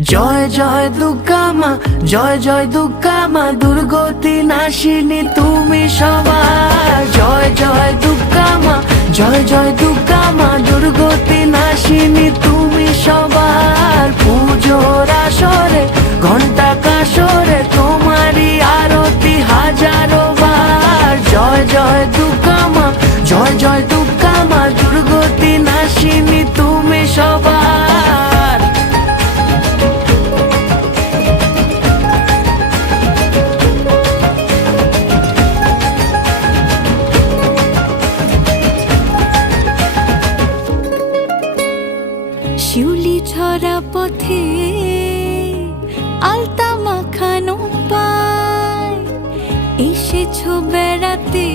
জয় জয় দুর্গা মা, জয় জয় দুর্গা মা, দুর্গতি নাশিনী তুমি সবার। জয় জয় দুর্গা মা, জয় জয় দুর্গা মা, দুর্গতি নাশিনী তুমি সবার। পুজোর আসরে ঘন্টা কাসরে তোমারই আরতি হাজারো বার। জয় জয় দুর্গা মা, জয় জয় দুর্গা মা, দুর্গতি নাশিনী তুমি সবার। শিউলি ছড়া পথে আলতা মাখানো পায়, এসেছো বেড়াতে